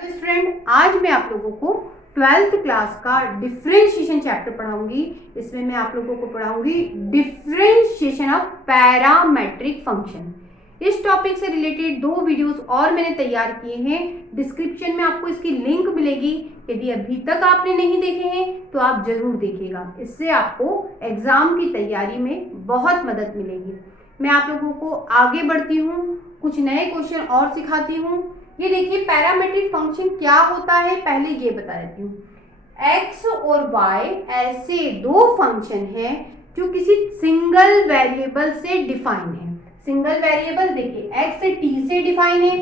Hello student, आज मैं आप लोगों को 12th क्लास का डिफरेंशिएशन चैप्टर पढ़ाऊंगी। इसमें मैं आप लोगों को पढ़ाऊंगी डिफरेंशिएशन ऑफ पैरामेट्रिक फंक्शन। इस टॉपिक से रिलेटेड 2 वीडियोस और मैंने तैयार किए हैं। डिस्क्रिप्शन में आपको इसकी लिंक मिलेगी। यदि अभी तक आपने नहीं देखे हैं तो आप जरूर देखिएगा। इससे आपको एग्जाम की तैयारी में बहुत मदद मिलेगी। मैं आप लोगों को आगे बढ़ती हूँ, कुछ नए क्वेश्चन और सिखाती हूँ। ये देखिए, पैरामेट्रिक फंक्शन क्या होता है पहले ये बता देती हूँ। x और y ऐसे 2 फंक्शन हैं जो किसी सिंगल वेरिएबल से डिफाइन है। सिंगल वेरिएबल देखिए, x t से डिफाइन है,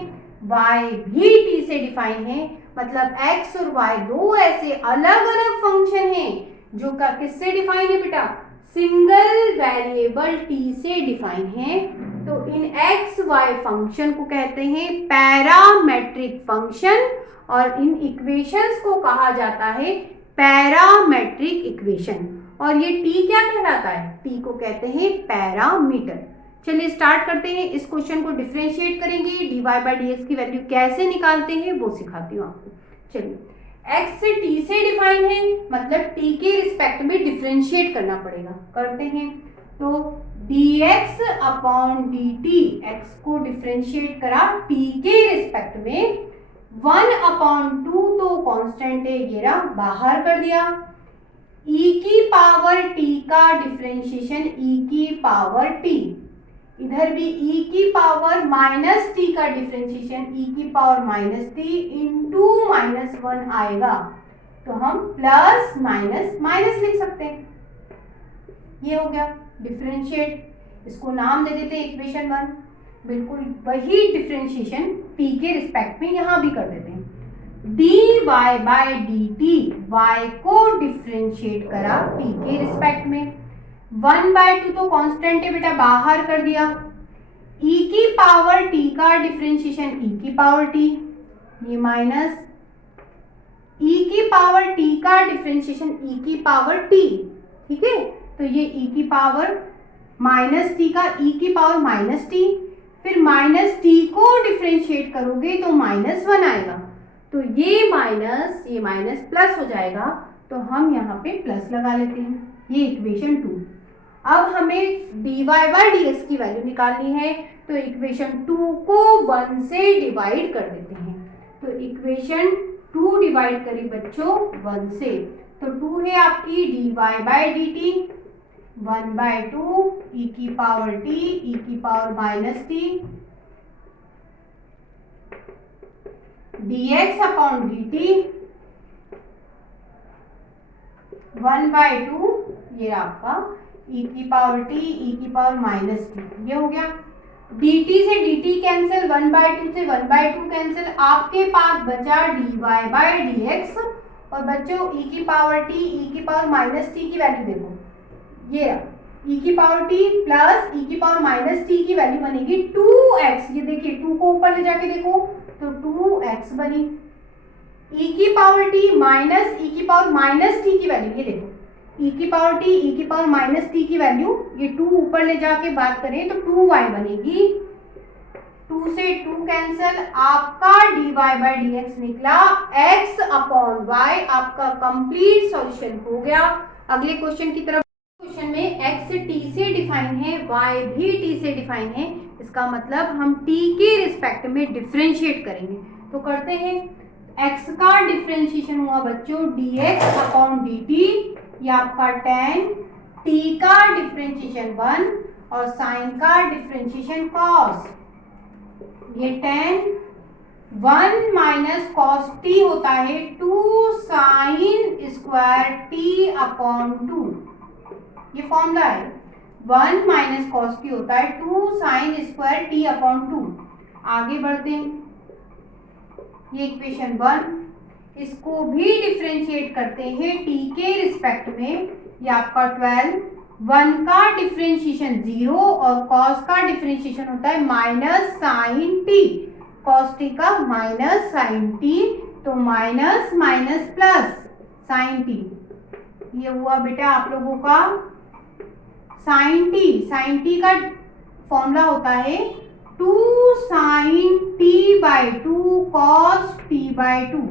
y भी t से डिफाइन है। मतलब x और y 2 ऐसे अलग अलग फंक्शन हैं जो किससे डिफाइन है बेटा? सिंगल वेरिएबल t से डिफाइन है। तो इन एक्स वाई फंक्शन को कहते हैं पैरामेट्रिक फंक्शन और इन इक्वेशंस को कहा जाता है पैरामेट्रिक इक्वेशन। और ये टी क्या कहलाता है? टी को कहते हैं पैरामीटर। चलिए स्टार्ट करते हैं। इस क्वेश्चन को डिफरेंशिएट करेंगे, dy बाई डी एक्स की वैल्यू कैसे निकालते हैं वो सिखाती हूँ आपको। चलिए, x से t से डिफाइन है, मतलब t के रिस्पेक्ट में डिफरेंशिएट करना पड़ेगा। करते हैं तो dx अपॉन dt, x को डिफरेंशिएट करा t के रिस्पेक्ट में, 1/2 तो कांस्टेंट है, ये रहा, बाहर कर दिया। e की पावर t का डिफरेंशिएशन e की पावर t, इधर भी e की पावर माइनस t का डिफरेंशिएशन e की पावर माइनस t इंटू -1 आएगा। तो हम प्लस माइनस माइनस लिख सकते हैं। ये हो गया डिफरेंशिएट। इसको नाम दे देते हैं इक्वेशन 1। बिल्कुल वही डिफरेंशिएशन p के रिस्पेक्ट में यहां भी कर देते हैं। dy बाय dt, y को डिफरेंशिएट करा t के रिस्पेक्ट में, 1/2 तो कांस्टेंट है बेटा, बाहर कर दिया। e की पावर t का डिफरेंशिएशन e की पावर t, ये माइनस e की पावर t का डिफरेंशिएशन e की पावर t। ठीक है, तो ये e की पावर माइनस t का e की पावर माइनस t, फिर माइनस t को डिफरेंशिएट करोगे तो -1 आएगा। तो ये माइनस प्लस हो जाएगा, तो हम यहाँ पे प्लस लगा लेते हैं। ये इक्वेशन 2। अब हमें dy बाई dx की वैल्यू निकालनी है, तो इक्वेशन 2 को 1 से डिवाइड कर देते हैं। तो इक्वेशन 2 डिवाइड करी बच्चों 1 से, तो 2 है आपकी dy बाई dt, 1/2 e की पावर t, e की power minus t, dx upon dt, 1/2, ये आपका e की पावर t, e की पावर माइनस t, ये हो गया। dt से dt कैंसिल, 1/2 से 1/2 कैंसिल, आपके पास बचा dy बाई dx। और बच्चों e की पावर t, e की पावर माइनस t की वैल्यू देखो, ये e की पावर t प्लस e की पावर माइनस t की वैल्यू बनेगी 2x। ये देखिए 2 को ऊपर ले जाके देखो तो 2x बनी। e की पावर t माइनस e की पावर माइनस t की वैल्यू, ये देखो e की पावर t, e की पावर माइनस t की वैल्यू, ये 2 ऊपर ले जाके बात करें तो 2y बनेगी। 2 से 2 कैंसिल, आपका dy बाई dx निकला x अपॉन y। आपका कंप्लीट सॉल्यूशन हो गया। अगले क्वेश्चन की तरफ। क्वेश्चन में x t से डिफाइन है, y भी t से डिफाइन है। इसका मतलब हम t के रिस्पेक्ट में डिफरेंशिएट करेंगे। तो करते हैं, x का डिफरेंशिएशन हुआ बच्चों dx अपॉन dt, ये आपका tan, t का डिफरेंशिएशन 1 और sin का डिफरेंशिएशन cos, ये tan 1 माइनस कॉस t होता है 2 sin स्क्वायर t अपॉन 2। ये फॉर्मूला है, 1 माइनस कॉस t होता है 2 साइन स्क्वायर t अपॉन 2। आगे बढ़ते हैं, ये इक्वेशन 1, इसको भी डिफरेंशिएट करते हैं t के रिस्पेक्ट में। ये आपका 12, 1 का डिफरेंशिएशन 0 और कॉस का डिफरेंशिएशन होता है minus sine t, cos t का माइनस साइन t, तो minus minus plus sine t। ये हुआ बेटा आप लोगों का साइन टी। साइन टी का फॉर्मूला होता है 2 sine t by 2 cos t by 2।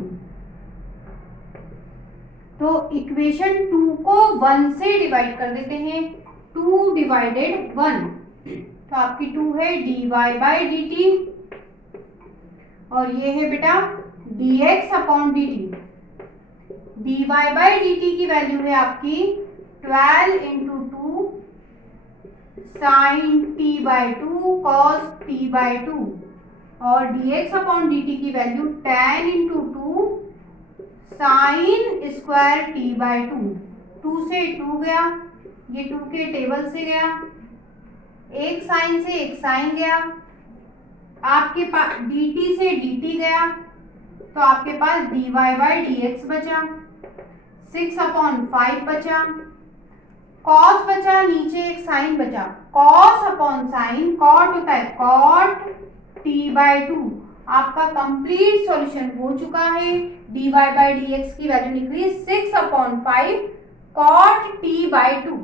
तो इक्वेशन 2 को 1 से डिवाइड कर देते हैं। 2 डिवाइडेड 1, तो आपकी 2 है dy बाई dt, और ये है बेटा dx upon dt। dy by dt की वैल्यू है आपकी 12 into 2 sine t by 2 cos t by 2, और dx अपॉन dt की value 10 into 2 sine square t by 2। 2 से 2 गया, ये 2 के टेबल से गया, एक साइन से एक साइन गया, आपके पास dt से dt गया, तो आपके पास dy बाई dx बचा, 6 अपॉन 5 बचा, कॉस बचा, नीचे एक साइन बचा, कॉस अपॉन साइन, कॉट होता है कॉट t बाई 2। आपका कंप्लीट सॉल्यूशन हो चुका है। dy बाई dx की वैल्यू निकली 6 अपॉन 5 कॉट t बाई 2।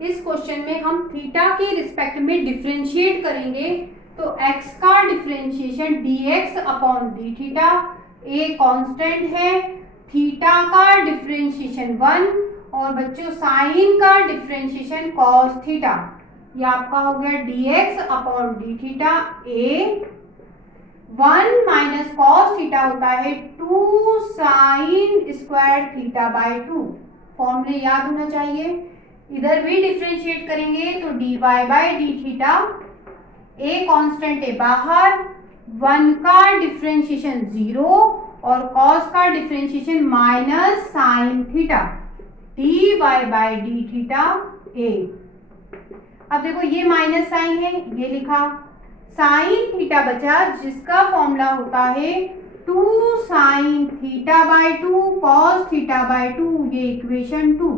इस क्वेश्चन में हम थीटा के रिस्पेक्ट में डिफरेंशिएट करेंगे, तो x का differentiation dx upon d theta, a constant है, थीटा का डिफरेंशिएशन 1, और बच्चों साइन का डिफरेंशिएशन कॉस थीटा। ये आपका हो गया dx upon d theta. a 1 minus cos theta होता है 2 साइन स्क्वायर थीटा बाई 2। फॉर्मूले याद होना चाहिए। इधर भी डिफरेंशिएट करेंगे तो dy by D theta, a constant है बाहर, 1 का डिफरेंशिएशन 0 और cos का differentiation minus sine theta, dy by D theta a। अब देखो ये माइनस साइन है, ये लिखा, साइन थीटा बचा जिसका फॉर्मूला होता है 2 sine theta by 2 cos theta by 2, ये इक्वेशन 2,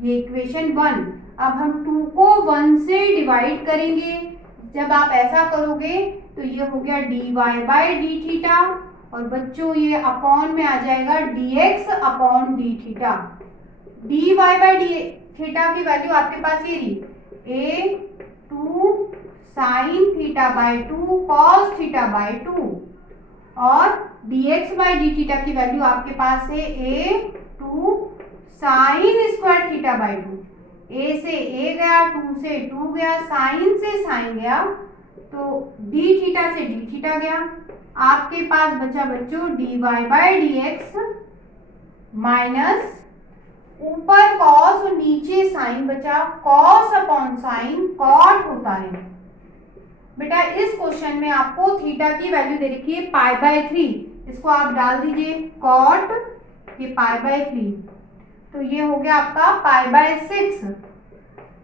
ये इक्वेशन 1। अब हम 2 को 1 से डिवाइड करेंगे। जब आप ऐसा करोगे तो ये हो गया dy बाई डी थीटा, और बच्चों ये अपॉन में आ जाएगा dx upon D theta. dy by D theta की वैल्यू आपके पास ये रही, a 2 sine theta by 2 cos theta by 2, और dx बाई डी थीटा की वैल्यू आपके पास है a 2 sine square theta by 2। a से a गया, 2 से 2 गया, साइन से साइन गया, तो d थीटा से d थीटा गया। आपके पास बचा बच्चों dy बाई dx माइनस ऊपर कॉस और नीचे साइन बचा, कॉस अपॉन साइन कॉट होता है। बेटा इस क्वेश्चन में आपको थीटा की वैल्यू दे रखी है पाई बाई 3, इसको आप डाल दीजिए कॉट, ये पाई बाई 3, तो ये हो गया आपका pi by 6,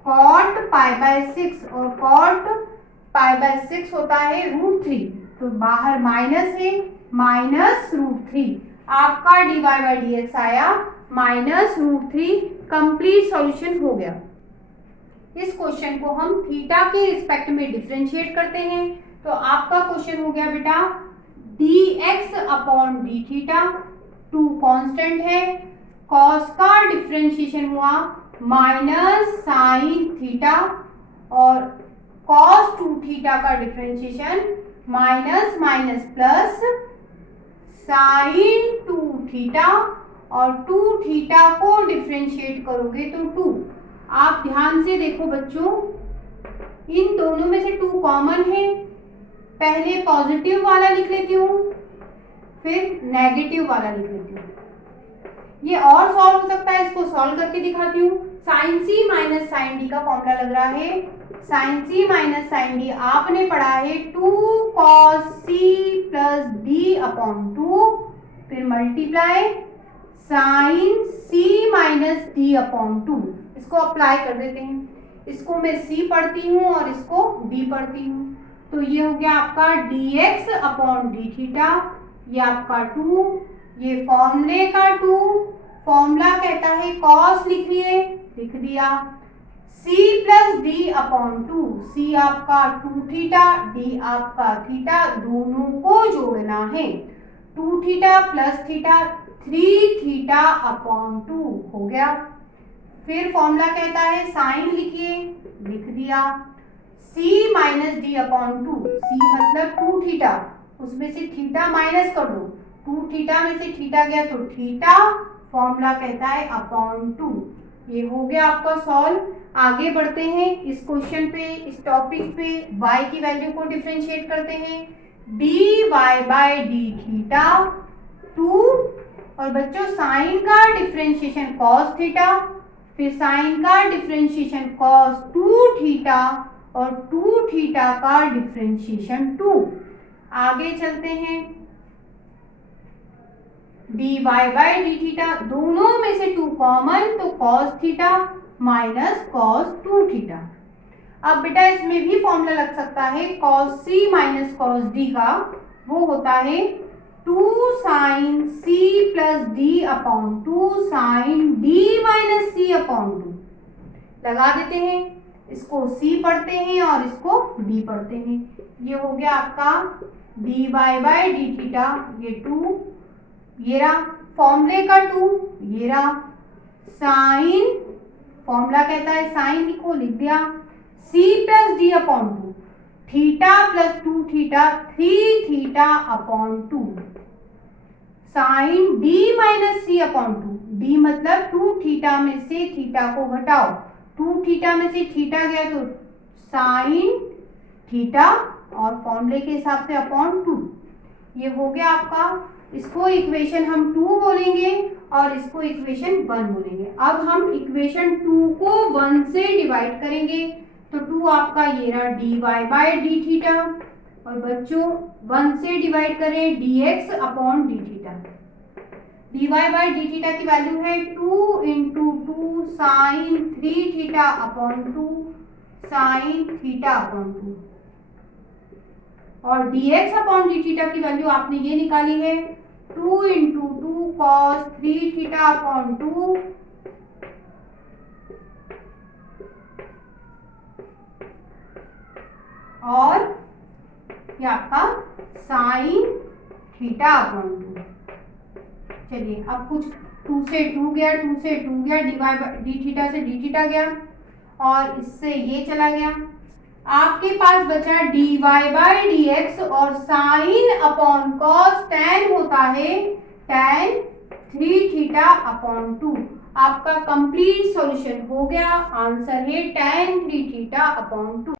cot pi by 6, और कॉट पाई बाई 6 होता है √3, तो बाहर माइनस है, माइनस √3। आपका dy बाई dx आया माइनस √3। कंप्लीट सॉल्यूशन हो गया। इस क्वेश्चन को हम थीटा के रिस्पेक्ट में डिफरेंशिएट करते हैं, तो आपका क्वेश्चन हो गया बेटा dx upon D theta, 2 constant है, cos का डिफरेंशिएशन हुआ माइनस साइन थीटा, और cos 2 थीटा का differentiation minus minus plus sign 2 theta, और 2 थीटा को डिफरेंशिएट करोगे तो 2। आप ध्यान से देखो बच्चों, इन दोनों में से 2 कॉमन है, पहले पॉजिटिव वाला लिख लेती हूँ, फिर नेगेटिव वाला लिख लेती हूँ। ये और सॉल्व हो सकता है, इसको सॉल्व करके दिखाती हूँ। Sine C minus sine D का फॉर्मूला लग रहा है, sine C minus sine D आपने पढ़ा है 2 cos C plus D upon 2, फिर multiply sine C minus D upon 2। इसको अप्लाई कर देते हैं, इसको मैं c पढ़ती हूँ और इसको d पढ़ती हूँ, तो ये हो गया आपका dx अपॉन डी थीटा, ये आपका 2, ये फॉर्मूले का 2, फॉर्मूला कहता है cos लिखिए, लिख दिया, c plus D upon 2, c आपका 2 थीटा, d आपका थीटा, दोनों को जोड़ना है, 2 theta plus theta 3 theta upon 2 हो गया। फिर फॉर्मूला कहता है साइन लिखिए, लिख दिया, सी माइनस डी अपॉन टू, सी मतलब 2 थीटा, उसमें से थीटा माइनस कर दो, 2 थीटा में से थीटा गया तो थीटा, फॉर्मूला कहता है अपॉन 2। ये हो गया आपका सॉल्व। आगे बढ़ते हैं इस क्वेश्चन पे, इस टॉपिक पे y की वैल्यू को डिफरेंशिएट करते हैं। dy बाय डी थीटा 2, और बच्चों साइन का डिफरेंशिएशन cos थीटा, फिर साइन का डिफरेंशिएशन cos 2 थीटा, और 2 थीटा का डिफरेंशिएशन 2। आगे चलते हैं, dy बाय डी थीटा, दोनों में से 2 कॉमन, तो cos theta minus cos 2 theta. अब बेटा इसमें भी फॉर्मूला लग सकता है cos c minus cos d का, वो होता है 2 sine c plus D upon 2 sine d minus c upon 2। लगा देते हैं, इसको c पढ़ते हैं और इसको d पढ़ते हैं। ये हो गया आपका dy बाय डी थीटा, ये 2, ये रहा फॉर्मूले का 2, ये रहा साइन, फॉर्मूला कहता है साइन, लिखो, लिख दिया, c plus D upon 2, theta plus 2 theta 3 theta upon 2, sine d minus c upon 2, d मतलब 2 थीटा में से थीटा को घटाओ, 2 थीटा में से थीटा गया तो साइन थीटा, और फॉर्मूले के हिसाब से अपॉन 2। ये हो गया आपका, इसको इक्वेशन हम 2 बोलेंगे और इसको इक्वेशन 1 बोलेंगे। अब हम इक्वेशन 2 को 1 से डिवाइड करेंगे, तो 2 आपका ये रहा dy बाय डी थीटा, और बच्चों 1 से डिवाइड करें dx upon D theta. dy by D theta की वैल्यू है 2 into 2 sine 3 theta upon 2 sine theta upon 2, और dx अपॉन डी थीटा की वैल्यू आपने ये निकाली है 2 इंटू 2 कॉस 3 थीटा अपॉन 2 और ये आपका साइन थीटा अपॉन 2। चलिए अब कुछ 2 से 2 गया, 2 से 2 गया, डी थीटा से डी थीटा गया, और इससे ये चला गया। आपके पास बचा dy बाय डी एक्स, और साइन अपॉन कॉस tan होता है tan 3 थीटा अपॉन 2। आपका कंप्लीट सॉल्यूशन हो गया, आंसर है tan 3 थीटा अपॉन 2।